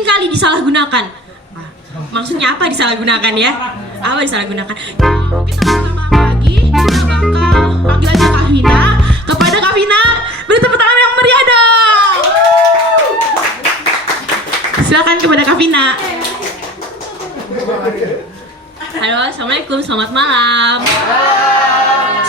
sering kali disalahgunakan. Maksudnya apa disalahgunakan ya? Apa disalahgunakan? Mungkin pertama lagi kita bakal panggil aja Kak Vina. Kepada Kak Vina, beri tepuk tangan yang meriah dong. Silakan kepada Kak Vina. Halo, assalamualaikum, selamat malam.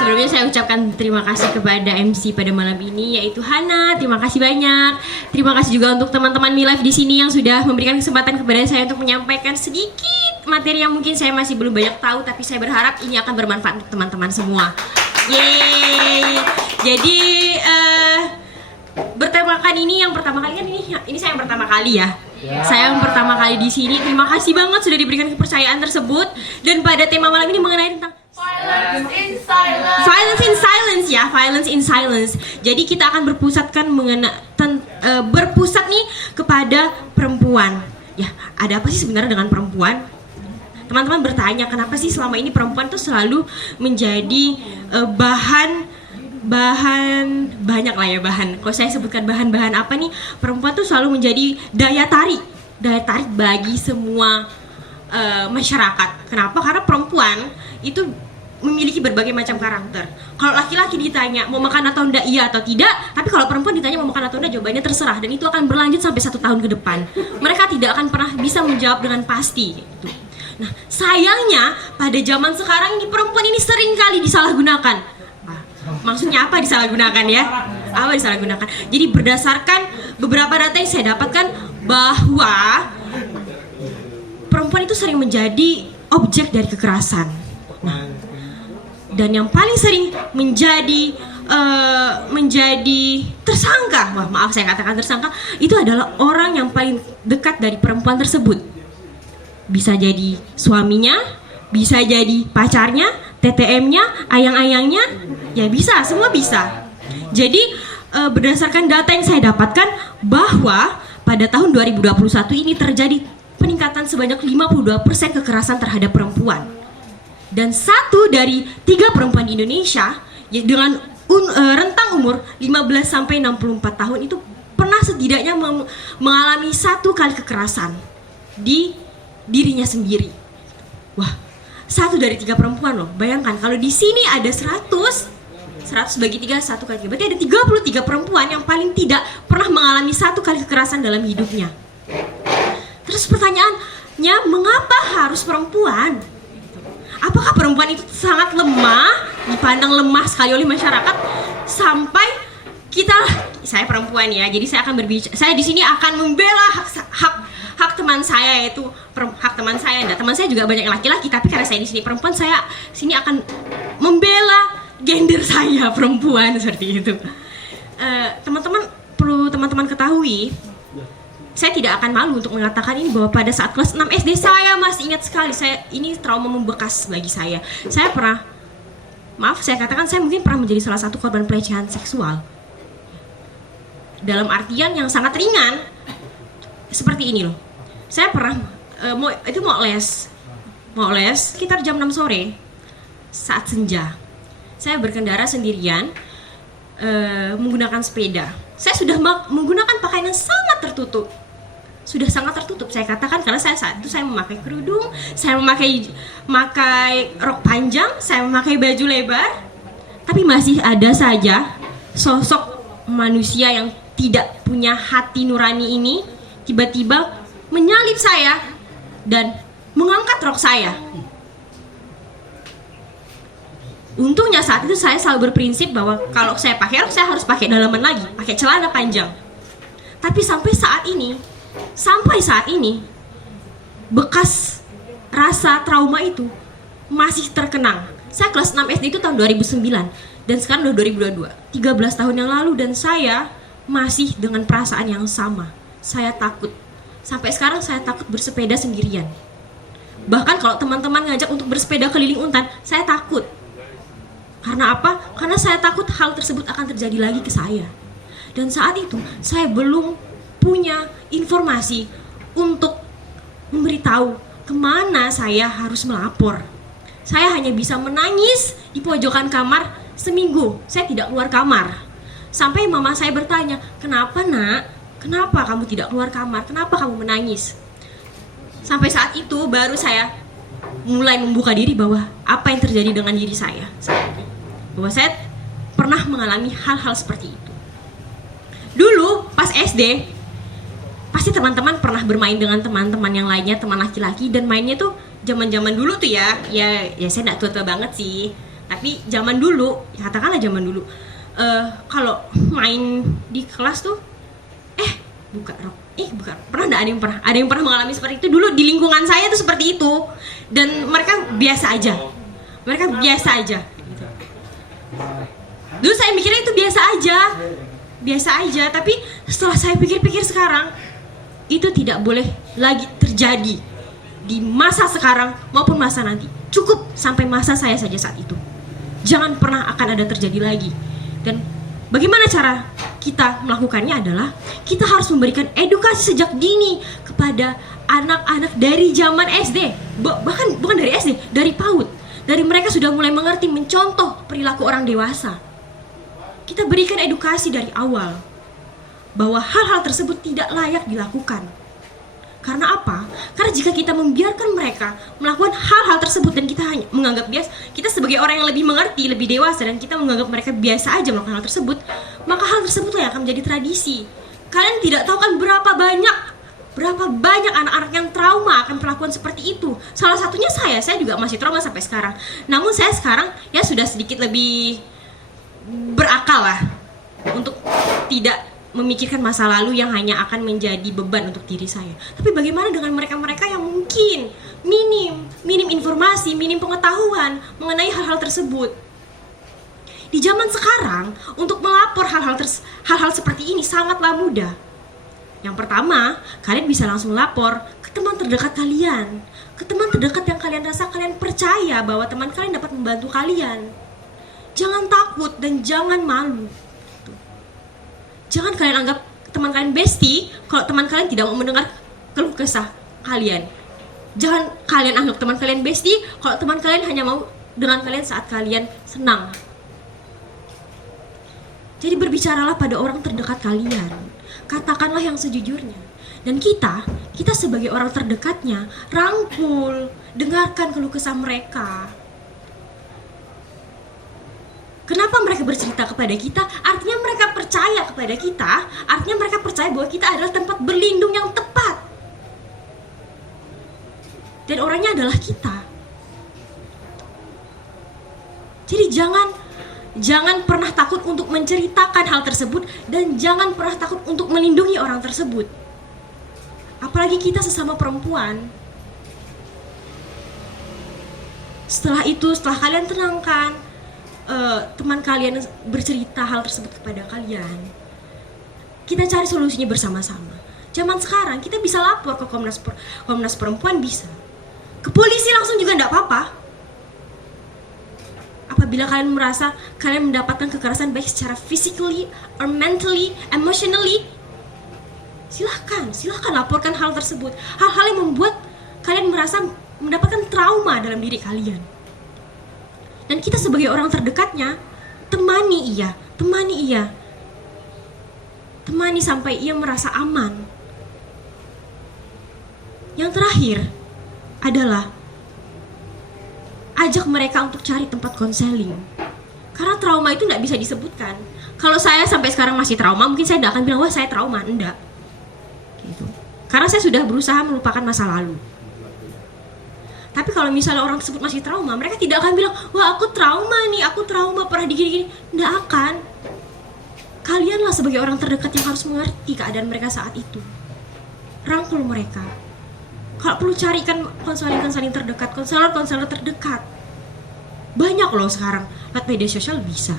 Sebelumnya saya ucapkan terima kasih kepada MC pada malam ini, yaitu Hana. Terima kasih banyak. Terima kasih juga untuk teman-teman MiLive di sini yang sudah memberikan kesempatan kepada saya untuk menyampaikan sedikit materi yang mungkin saya masih belum banyak tahu, tapi saya berharap ini akan bermanfaat untuk teman-teman semua. Yeay. Jadi bertemakan ini yang pertama kali kan ini saya yang pertama kali ya. Saya yang pertama kali di sini. Terima kasih banget sudah diberikan kepercayaan tersebut. Dan pada tema malam ini mengenai tentang Violence in silence. Violence in silence ya, violence in silence. Jadi kita akan berpusat nih kepada perempuan. Ya, ada apa sih sebenarnya dengan perempuan? Teman-teman bertanya, kenapa sih selama ini perempuan tuh selalu menjadi bahan banyak lah ya bahan. Kalau saya sebutkan bahan-bahan apa nih, perempuan tuh selalu menjadi daya tarik bagi semua masyarakat. Kenapa? Karena perempuan itu memiliki berbagai macam karakter. Kalau laki-laki ditanya mau makan atau enggak, iya atau tidak. Tapi kalau perempuan ditanya mau makan atau enggak, jawabannya terserah. Dan itu akan berlanjut sampai 1 tahun ke depan. Mereka tidak akan pernah bisa menjawab dengan pasti gitu. Nah, sayangnya pada zaman sekarang ini perempuan ini sering kali disalahgunakan. Maksudnya apa disalahgunakan ya? Apa disalahgunakan? Jadi berdasarkan beberapa data yang saya dapatkan bahwa perempuan itu sering menjadi objek dari kekerasan. Nah, dan yang paling sering menjadi tersangka, wah maaf saya katakan tersangka, itu adalah orang yang paling dekat dari perempuan tersebut. Bisa jadi suaminya, bisa jadi pacarnya, TTM-nya, ayang-ayangnya, ya bisa, semua bisa. Jadi berdasarkan data yang saya dapatkan bahwa pada tahun 2021 ini terjadi peningkatan sebanyak 52% kekerasan terhadap perempuan. Dan 1 dari 3 perempuan di Indonesia ya, dengan rentang umur 15 sampai 64 tahun itu pernah setidaknya mengalami 1 kali kekerasan di dirinya sendiri. Wah, 1 dari 3 perempuan loh. Bayangkan kalau di sini ada 100 bagi 3, 1 kali 3. Berarti ada 33 perempuan yang paling tidak pernah mengalami 1 kali kekerasan dalam hidupnya. Terus pertanyaannya, mengapa harus perempuan? Apakah perempuan itu sangat lemah, dipandang lemah sekali oleh masyarakat sampai saya perempuan ya, jadi saya akan berbicara, saya di sini akan membela hak teman saya, yaitu hak teman saya. Nah, teman saya juga banyak laki-laki, tapi karena saya di sini perempuan, saya sini akan membela gender saya perempuan seperti itu. Teman-teman perlu teman-teman ketahui, saya tidak akan malu untuk mengatakan ini bahwa pada saat kelas 6 SD saya masih ingat sekali, ini trauma membekas bagi saya. Saya katakan saya mungkin pernah menjadi salah satu korban pelecehan seksual. Dalam artian yang sangat ringan, seperti ini loh. Saya pernah mau les sekitar jam 6 sore saat senja. Saya berkendara sendirian menggunakan sepeda. Saya sudah menggunakan pakaian yang sangat tertutup. Sudah sangat tertutup, saya katakan, karena saat itu saya memakai kerudung, saya memakai rok panjang, saya memakai baju lebar, tapi masih ada saja sosok manusia yang tidak punya hati nurani ini tiba-tiba menyalip saya dan mengangkat rok saya. Untungnya saat itu saya selalu berprinsip bahwa kalau saya pakai rok, saya harus pakai dalaman lagi, pakai celana panjang. Tapi sampai saat ini bekas rasa trauma itu masih terkenang. Saya kelas 6 SD itu tahun 2009 dan sekarang udah 2022, 13 tahun yang lalu, dan saya masih dengan perasaan yang sama. Saya takut. Sampai sekarang saya takut bersepeda sendirian. Bahkan kalau teman-teman ngajak untuk bersepeda keliling Untan, saya takut. Karena apa? Karena saya takut hal tersebut akan terjadi lagi ke saya. Dan saat itu saya belum punya informasi untuk memberitahu kemana saya harus melapor. Saya hanya bisa menangis di pojokan kamar seminggu. Saya tidak keluar kamar. Sampai mama saya bertanya, kenapa nak? Kenapa kamu tidak keluar kamar? Kenapa kamu menangis? Sampai saat itu baru saya mulai membuka diri bahwa apa yang terjadi dengan diri saya saat ini. Bahwa saya pernah mengalami hal-hal seperti itu. Dulu pas SD, pasti teman-teman pernah bermain dengan teman-teman yang lainnya, teman laki-laki, dan mainnya tuh zaman-zaman dulu tuh ya saya nggak tua-tua banget sih. Tapi zaman dulu, katakanlah zaman dulu, kalau main di kelas tuh buka rok. Pernah nggak ada yang pernah mengalami seperti itu? Dulu di lingkungan saya tuh seperti itu, dan mereka biasa aja. Dulu saya mikirnya itu biasa aja, tapi setelah saya pikir-pikir sekarang, itu tidak boleh lagi terjadi di masa sekarang maupun masa nanti. Cukup sampai masa saya saja saat itu. Jangan pernah akan ada terjadi lagi. Dan bagaimana cara kita melakukannya adalah kita harus memberikan edukasi sejak dini kepada anak-anak dari zaman SD, bahkan bukan dari SD, dari PAUD. Dari mereka sudah mulai mengerti, mencontoh perilaku orang dewasa. Kita berikan edukasi dari awal bahwa hal-hal tersebut tidak layak dilakukan. Karena apa? Karena jika kita membiarkan mereka melakukan hal-hal tersebut dan kita hanya menganggap biasa, kita sebagai orang yang lebih mengerti, lebih dewasa, dan kita menganggap mereka biasa aja melakukan hal tersebut, maka hal tersebut yang akan menjadi tradisi. Kalian tidak tahu kan berapa banyak anak-anak yang trauma akan perlakuan seperti itu. Salah satunya saya juga masih trauma sampai sekarang. Namun saya sekarang ya sudah sedikit lebih berakal lah untuk tidak memikirkan masa lalu yang hanya akan menjadi beban untuk diri saya. Tapi bagaimana dengan mereka-mereka yang mungkin minim informasi, minim pengetahuan mengenai hal-hal tersebut? Di zaman sekarang, untuk melapor hal-hal seperti ini sangatlah mudah. Yang pertama, kalian bisa langsung lapor ke teman terdekat kalian, ke teman terdekat yang kalian rasa kalian percaya bahwa teman kalian dapat membantu kalian. Jangan takut dan jangan malu. Jangan kalian anggap teman kalian bestie kalau teman kalian tidak mau mendengar keluh kesah kalian. Jangan kalian anggap teman kalian bestie kalau teman kalian hanya mau dengan kalian saat kalian senang. Jadi berbicaralah pada orang terdekat kalian. Katakanlah yang sejujurnya. Dan kita sebagai orang terdekatnya, rangkul, dengarkan keluh kesah mereka. Kenapa mereka bercerita kepada kita? Artinya mereka percaya kepada kita. Artinya mereka percaya bahwa kita adalah tempat berlindung yang tepat. Dan orangnya adalah kita. Jadi jangan pernah takut untuk menceritakan hal tersebut. Dan jangan pernah takut untuk melindungi orang tersebut. Apalagi kita sesama perempuan. Setelah kalian tenangkan, teman kalian bercerita hal tersebut kepada kalian, kita cari solusinya bersama-sama. Zaman sekarang kita bisa lapor ke Komnas Perempuan, bisa ke polisi langsung juga enggak apa-apa. Apabila kalian merasa kalian mendapatkan kekerasan baik secara physically or mentally, emotionally, silahkan laporkan hal tersebut. Hal-hal yang membuat kalian merasa mendapatkan trauma dalam diri kalian. Dan kita sebagai orang terdekatnya, temani ia. Temani sampai ia merasa aman. Yang terakhir adalah ajak mereka untuk cari tempat konseling. Karena trauma itu tidak bisa disebutkan. Kalau saya sampai sekarang masih trauma, mungkin saya tidak akan bilang, wah saya trauma, enggak. Gitu. Karena saya sudah berusaha melupakan masa lalu. Tapi kalau misalnya orang tersebut masih trauma, mereka tidak akan bilang, wah aku trauma pernah digini-gini. Nggak akan. Kalianlah sebagai orang terdekat yang harus mengerti keadaan mereka saat itu. Rangkul mereka. Kalau perlu carikan konseling terdekat, konselor terdekat. Banyak loh sekarang, lewat media sosial bisa.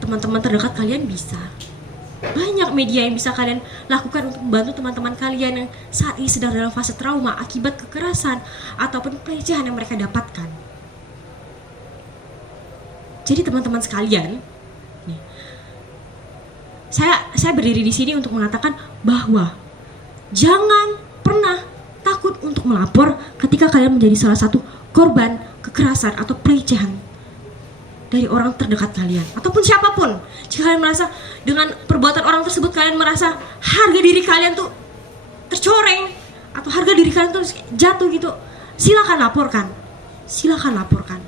Teman-teman terdekat kalian bisa. Banyak media yang bisa kalian lakukan untuk membantu teman-teman kalian yang saat ini sedang dalam fase trauma akibat kekerasan ataupun pelecehan yang mereka dapatkan. Jadi teman-teman sekalian, saya berdiri di sini untuk mengatakan bahwa jangan pernah takut untuk melapor ketika kalian menjadi salah satu korban kekerasan atau pelecehan. dari orang terdekat kalian ataupun siapapun. Jika kalian merasa dengan perbuatan orang tersebut kalian merasa harga diri kalian tuh tercoreng atau harga diri kalian tuh jatuh gitu, silakan laporkan. Silakan laporkan.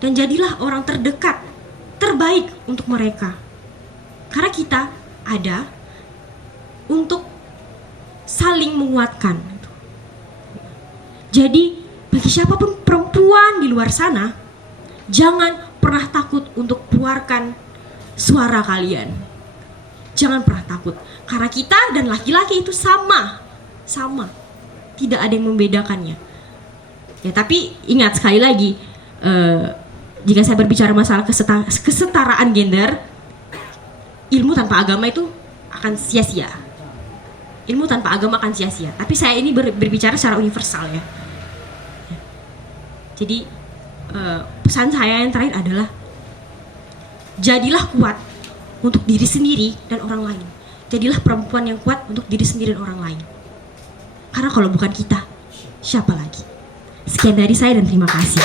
Dan jadilah orang terdekat terbaik untuk mereka. Karena kita ada untuk saling menguatkan. Jadi bagi siapapun perempuan di luar sana, jangan pernah takut untuk keluarkan suara kalian. Jangan pernah takut. Karena kita dan laki-laki itu sama. Tidak ada yang membedakannya. Ya, tapi ingat sekali lagi, jika saya berbicara masalah kesetaraan gender, ilmu tanpa agama itu akan sia-sia. Ilmu tanpa agama akan sia-sia. Tapi saya ini berbicara secara universal ya. Jadi pesan saya yang terakhir adalah jadilah kuat untuk diri sendiri dan orang lain. Jadilah perempuan yang kuat untuk diri sendiri dan orang lain. Karena kalau bukan kita, siapa lagi? Sekian dari saya dan terima kasih.